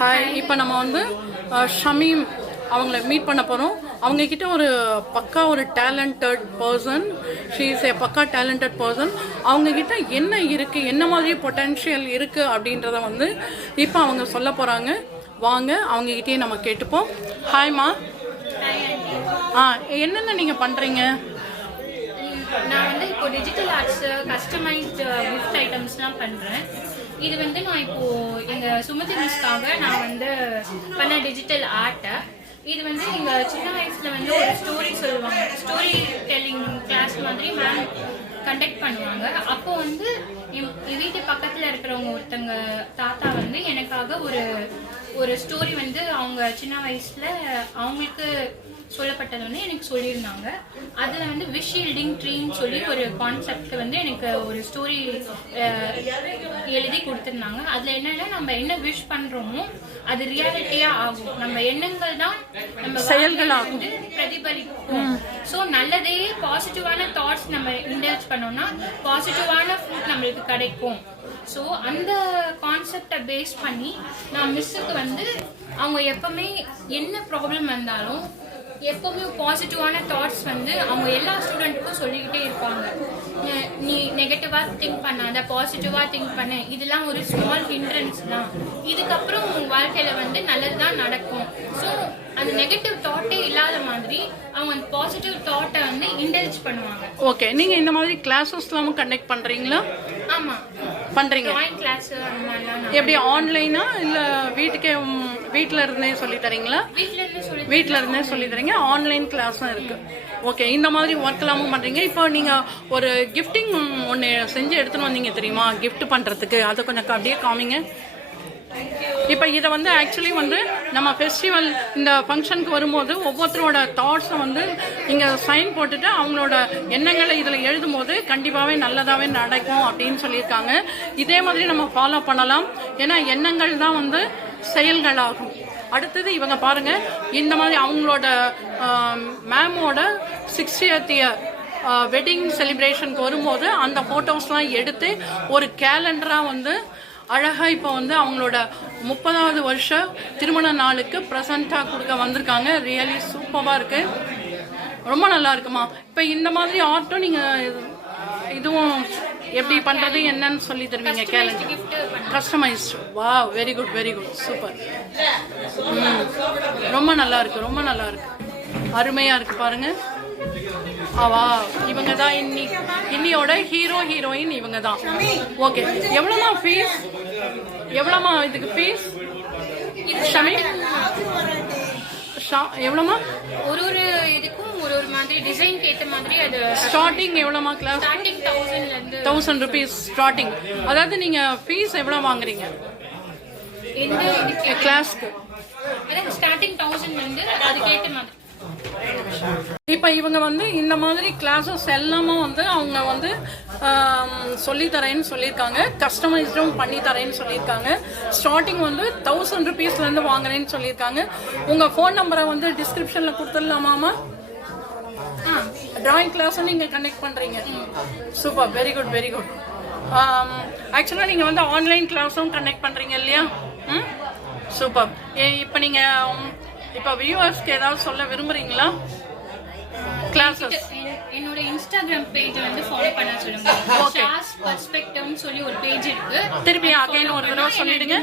Hi. இப்போ நம்ம வந்து ஷமீம் அவங்கள மீட் பண்ண போகிறோம். அவங்கக்கிட்ட ஒரு talented person, she is a பக்கா டேலண்டட் பர்சன். அவங்கக்கிட்ட என்ன இருக்குது, என்ன மாதிரி பொட்டென்ஷியல் இருக்குது அப்படின்றத வந்து இப்போ அவங்க சொல்ல போகிறாங்க. வாங்க அவங்கக்கிட்டே நம்ம கேட்டுப்போம். ஹாய்மா. என்னென்ன நீங்கள் பண்ணுறீங்க? நான் வந்து இப்போ டிஜிட்டல் ஆர்ட்ஸ், கஸ்டமைஸ்டு கிஃப்ட் ஐட்டம்ஸ்லாம் பண்ணுறேன். இது வந்து நான் இப்போ எங்கள் சுமதி மிஸ்க்காக நான் வந்து பண்ண டிஜிட்டல் ஆர்ட்டை. இது வந்து எங்கள் சின்ன வயசில் வந்து ஒரு ஸ்டோரி சொல்லுவாங்க, ஸ்டோரி டெல்லிங் கிளாஸ் மாதிரி மேம் கண்டக்ட் பண்ணுவாங்க. அப்போ வந்து என் வீட்டு பக்கத்தில் இருக்கிறவங்க ஒருத்தங்க தாத்தா வந்து எனக்காக ஒரு ஸ்டோரி வந்து அவங்க சின்ன வயசில் அவங்களுக்கு சொல்லப்பட்டது வந்து எனக்கு சொல்லியிருந்தாங்க. அதில் வந்து விஷ் ஷீல்டிங் ட்ரீன்னு சொல்லி ஒரு கான்செப்ட் வந்து எனக்கு ஒரு ஸ்டோரி எழுதி கொடுத்துருந்தாங்க. அதில் என்னன்னா நம்ம என்ன விஷ் பண்ணுறோமோ அது ரியாலிட்டியாக ஆகும். நம்ம எண்ணங்கள் தான் நம்ம செயல்களாக வந்து பிரதிபலிக்கும். ஸோ நல்லதே பாசிட்டிவான தாட்ஸ் நம்ம இன்டல்ஜ் பண்ணோம்னா பாசிட்டிவான ஃபுட் நம்மளுக்கு கிடைக்கும். ஸோ அந்த கான்செப்டை பேஸ் பண்ணி நான் மிஸ்ஸுக்கு வந்து அவங்க எப்பவுமே என்ன ப்ராப்ளம் வந்தாலும் எப்பவுமே பாசிட்டிவான தாட்ஸ் வந்து அவங்க எல்லா ஸ்டூடெண்ட்டுக்கும் சொல்லிக்கிட்டே இருப்பாங்க. நீ நெகட்டிவாக திங்க் பண்ணாத, பாசிட்டிவாக திங்க் பண்ண, இதெல்லாம் ஒரு ஸ்மால் ஹிண்ட்ரன்ஸ் தான். இதுக்கப்புறம் உங்கள் வாழ்க்கையில் வந்து நல்லது தான் நடக்கும். ஸோ அந்த நெகட்டிவ் தாட்டே இல்லாத மாதிரி அவங்க அந்த பாசிட்டிவ் தாட்டை வந்து இன்டல்ஜ் பண்ணுவாங்க. ஓகே, நீங்கள் இந்த மாதிரி கிளாஸஸ்லாம் கண்டக்ட் பண்ணுறீங்களா? ஆமாம், பண்ணுறீங்க. ட்ராயிங் கிளாஸ் அந்த மாதிரிலாம். எப்படி ஆன்லைனா இல்லை வீட்டில் இருந்தே சொல்லி தரீங்களா? வீட்டில் இருந்தே சொல்லி தரீங்க. ஆன்லைன் கிளாஸும் இருக்குது. ஓகே, இந்த மாதிரி ஒர்க் எல்லாமும் பண்ணுறீங்க. இப்போ நீங்கள் ஒரு கிஃப்டிங் ஒன்று செஞ்சு எடுத்துன்னு வந்தீங்க தெரியுமா, கிஃப்ட் பண்ணுறதுக்கு, அதை கொஞ்சம் அப்படியே காமிங்க. இப்போ இதை வந்து ஆக்சுவலி வந்து நம்ம ஃபெஸ்டிவல் இந்த ஃபங்க்ஷனுக்கு வரும்போது ஒவ்வொருத்தரோட தாட்ஸை வந்து இங்கே சைன் போட்டுட்டு அவங்களோட எண்ணங்களை இதில் எழுதும் போது கண்டிப்பாகவே நல்லதாகவே நடக்கும் அப்படின்னு சொல்லியிருக்காங்க. இதே மாதிரி நம்ம ஃபாலோ பண்ணலாம். ஏன்னா எண்ணங்கள் தான் வந்து செயல்களாகும். அடுத்தது இவங்க பாருங்க, இந்த மாதிரி அவங்களோட மேமோட 60th வெட்டிங் செலிப்ரேஷனுக்கு வரும்போது அந்த ஃபோட்டோஸ்லாம் எடுத்து ஒரு கேலண்டராக வந்து அழகாக இப்போ வந்து அவங்களோட 30வது வருஷ திருமண நாளுக்கு ப்ரெசண்ட்டாக கொடுக்க வந்திருக்காங்க. ரியலி சூப்பராக இருக்குது, ரொம்ப நல்லா இருக்குமா. இப்போ இந்த மாதிரி ஆர்ட்டும் நீங்கள் இதுவும் எப்படி பண்ணுறது என்னன்னு சொல்லி தருவீங்க? Calendar customized. Wow, very good, very good, super. ரொம்ப நல்லா இருக்கு, ரொம்ப நல்லா இருக்கு, அருமையாக இருக்குது பாருங்கள். ஆவா, இவங்க தான் இன்னியோட ஹீரோயின் இவங்க தான். Okay, எவ்வளோமா fees? எவ்வளோமா இதுக்கு ஃபீஸ்? எவ்வளோமா? ஒரு இதுக்கும் ஒரு மாதிரி டிசைன் கேட்ட மாதிரி அது ஸ்டார்டிங் எவ்வளோமா? கிளாஸ் ஸ்டார்டிங் 1000 இருந்து 1000 rupees ஸ்டார்டிங். அதாவது நீங்கள் ஃபீஸ் எவ்வளோ வாங்குறீங்க இந்த கிளாஸ்க்கு? அதான் ஸ்டார்டிங் 1000 வந்து அது கேட்ட மாதிரி. இப்போ இவங்க வந்து இந்த மாதிரி கிளாஸஸ் எல்லாமே வந்து அவங்க வந்து சொல்லித்தரேன்னு சொல்லியிருக்காங்க. கஸ்டமைஸ்டும் பண்ணி தரேன்னு சொல்லியிருக்காங்க. ஸ்டார்டிங் வந்து 1000 rupeesலேருந்து வாங்குறேன்னு சொல்லியிருக்காங்க. உங்கள் ஃபோன் நம்பரை வந்து டிஸ்கிரிப்ஷனில் கொடுத்துடலாமாமா? டிராயிங் கிளாஸும் நீங்கள் கண்டக்ட் பண்ணுறீங்க. Super, very good, very good. ஆக்சுவலாக நீங்கள் வந்து ஆன்லைன் கிளாஸும் கண்டக்ட் பண்ணுறீங்க இல்லையா? சூப்பர். இப்போ நீங்கள் இப்போ வியூவர்ஸ்க்கு ஏதாவது சொல்ல விரும்புறீங்களா? கிளாஸஸ் என்னோட இன்ஸ்டாகிராம் பேஜ் வந்து ஃபாலோ பண்ண சொல்லுங்க. ஷாஸ் பெர்ஸ்பெக்டிவ்னு சொல்லி ஒரு பேஜ் இருக்கு. திருப்பி அகைன் ஒரு தடவை சொல்லிடுங்க.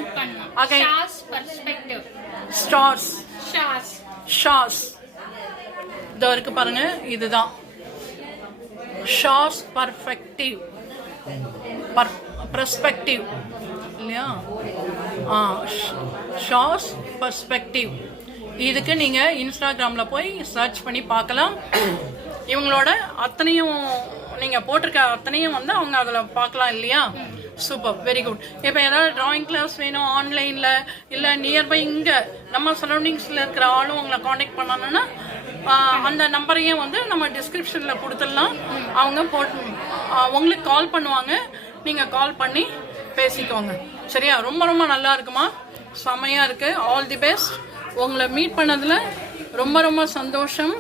அகைன் ஷாஸ் பெர்ஸ்பெக்டிவ். ஸ்டார்ஸ் ஷாஸ் இதோ இருக்கு பாருங்க, இதுதான் ஷாஸ் பெர்ஸ்பெக்டிவ் இல்லையா? ஷாஸ் பெர்ஸ்பெக்டிவ். இதுக்கு நீங்கள் இன்ஸ்டாகிராமில் போய் சர்ச் பண்ணி பார்க்கலாம். இவங்களோட அத்தனையும் நீங்கள் போட்டிருக்க அத்தனையும் வந்து அவங்க அதில் பார்க்கலாம் இல்லையா? Super, very good. இப்போ ஏதாவது டிராயிங் கிளாஸ் வேணும் ஆன்லைனில், இல்லை நியர்பை இங்கே நம்ம சரௌண்டிங்ஸில் இருக்கிற ஆளும் உங்களை காண்டாக்ட் பண்ணணும்னா அந்த நம்பரையும் வந்து நம்ம டிஸ்கிரிப்ஷனில் கொடுத்துடலாம். அவங்க உங்களுக்கு கால் பண்ணுவாங்க, நீங்கள் கால் பண்ணி பேசிக்கோங்க. சரியா? ரொம்ப ரொம்ப நல்லா இருக்குமா, செம்மையாக இருக்குது. All the best. உங்களை மீட் பண்ணதில் ரொம்ப ரொம்ப சந்தோஷம்,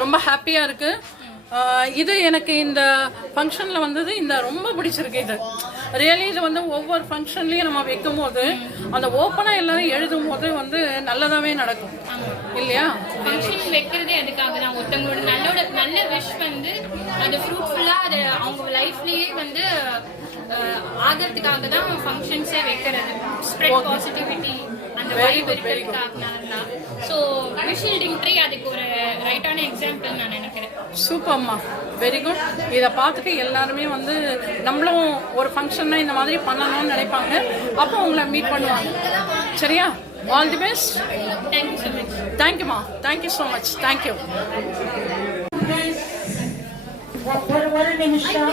ரொம்ப ஹாப்பியாக இருக்குது. இது எனக்கு இந்த ஃபங்க்ஷனில் வந்தது இந்த ரொம்ப பிடிச்சிருக்கு. இது ரியலி இது வந்து ஒவ்வொரு ஃபங்க்ஷன்லேயும் நம்ம வைக்கும் போது அந்த ஓப்பனாக எல்லாரும் எழுதும் போது வந்து நல்லதாகவே நடக்கும் இல்லையா? ஃபங்க்ஷன் வைக்கிறதே அதுக்காக தான். ஒருத்தவங்களோட நல்ல விஷ் வந்து அது ஃப்ரூட்ஃபுல்லாக அது அவங்க லைஃப்லேயே வந்து ஆகிறதுக்காக தான் ஃபங்க்ஷன்ஸே வைக்கிறது. ஸ்ப்ரெட் பாசிட்டிவிட்டி அந்த வைப் இருக்கிறதுக்காக. ஸோ விஷ் ஹீல்டிங் ட்ரீ அதுக்கு ஒரு ரைட்டான எக்ஸாம்பிள் நான் நினைக்கிறேன். சூப்பர்மா, வெரி குட். இதை பார்த்துட்டு எல்லாருமே வந்து நம்மளும் ஒரு ஃபங்க்ஷன்னா இந்த மாதிரி பண்ணணும்னு நினைப்பாங்க. அப்போ உங்களை மீட் பண்ணுவாங்க. சரியா? All the best. Thank you so much. தேங்க்யூமா, தேங்க்யூ ஸோ மச். தேங்க்யூ. ஒரு நிமிஷம்.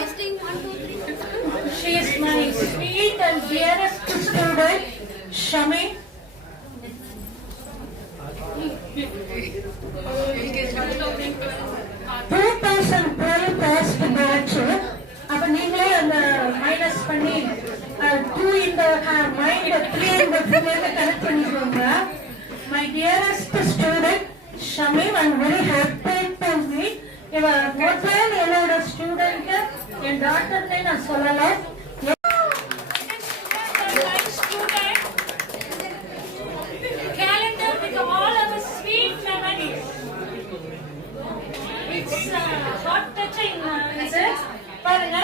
She is my sweet and dearest student, Shami. 2012 first batch. அப்ப நீங்களே அந்த மைனஸ் பண்ணி 2 in the mind 3 in the finger connect பண்ணிக்கோங்க. My dearest student, Shami, I'm very happy to meet. இவ முதல் என்னோட ஸ்டூடெண்ட், என் டாக்டர்னே நான் சொல்லலாம். Calendar with all our sweet memories. It's heart touching. பாருங்க,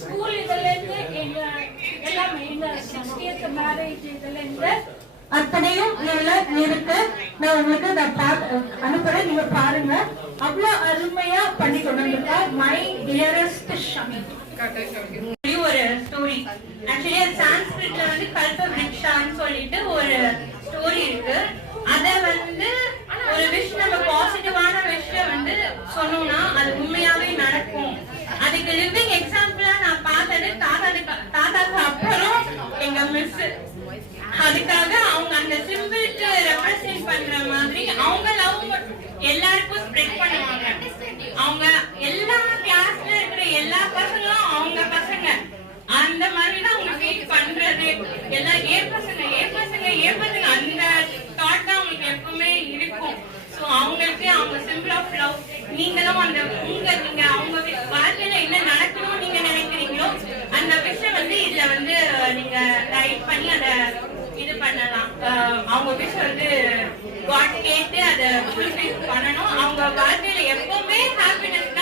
ஸ்கூல் இதுல இருந்து எல்லாமே இந்த 60th மேரேஜ் இதுல இருந்து அத்தனையும் இருக்கு. நான் உங்களுக்கு அனுப்புறேன், நீங்க பாருங்க. அவ்வளவு அருமையா பண்ணி கொண்டு வந்திருக்கா மை டியரஸ்ட் ஷமி. ஒரு ஸ்டோரி ஆக்சுவலி சான்ஸ்கிரிட்ல வந்து கல்பவ்ருக்ஷான்னு சொல்லிட்டு ஒரு ஸ்டோரி இருக்கு. அத வந்து ஒரு விஷ் நம்ம பாசிட்டிவான விஷயம் வந்து சொன்னோம்னா அது உண்மையாவே நடக்கும். அதுக்கு லிவிங் எக்ஸாம்பிளா நான் பார்த்தது தாத்தாக்கு அப்புறம் எங்க மிஸ். அதுக்காக அவங்க அந்த சிம்பிளுக்கு ரெப்ரசென்ட் பண்ற மாதிரி அவங்க லவ் எல்லாருக்கும் ஸ்ப்ரெட் பண்ணுவாங்க. அவங்க எல்லா கிளாஸ்ல இருக்கிற எல்லா பசங்களும் அவங்க பசங்க அந்த மாதிரி தான் அவங்க ஃபீல் பண்றது. எல்லாம் ஏ பசங்க அந்த தாட் தான் அவங்களுக்கு எப்பவுமே இருக்கும். ஸோ அவங்களுக்கு அவங்க சிம்பிள் ஆஃப் லவ் நீங்களும் அந்த நீங்க அவங்க வாழ்க்கையில என்ன நடக்கணும்னு நீங்க நினைக்கிறீங்களோ அந்த விஷயம் வந்து இதுல வந்து நீங்க ரைட் பண்ணி அதை இது பண்ணலாம். அவங்க விஷயம் வந்து காட் கேட்டு அதை ஃபுல்ஃபில் பண்ணணும். அவங்க வாழ்க்கையில எப்பவுமே ஹாப்பினஸ்